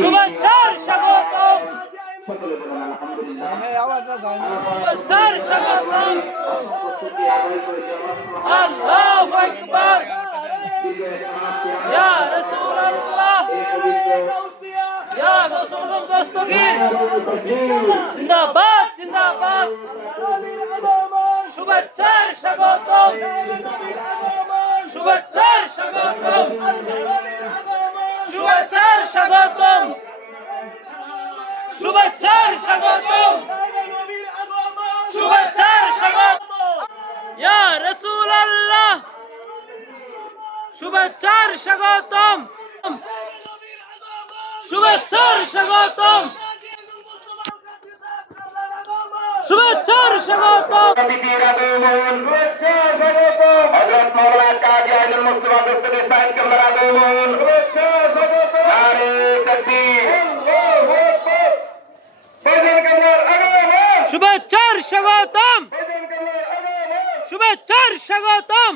শুভেচ্ছার স্বাগতম। শুভেচ্ছার স্বাগতম। আল্লাহু আকবার। ইয়া রাসূলুল্লাহ, ইয়া রাসূলুল দস্তগীর, জিন্দাবাদ জিন্দাবাদ। শুভেচ্ছার স্বাগতম। শুভেচ্ছার স্বাগতম। শুভেচ্ছার স্বাগতম। শুভেচ্ছার স্বাগতম। শুভেচ্ছার স্বাগতম। ইয়া রাসূলুল্লাহ, শুভেচ্ছার স্বাগতম। শুভেচ্ছার স্বাগতম। শুভেচ্ছার স্বাগতম। হযরত মাওলানা কাজী আইনুল মুস্তাফা দস্তগীর সাহেব কেবলার আগমন। নারে তাকবীর। ফয়জান কেবলার আগমন। শুভেচ্ছার স্বাগতম। শুভেচ্ছার স্বাগতম।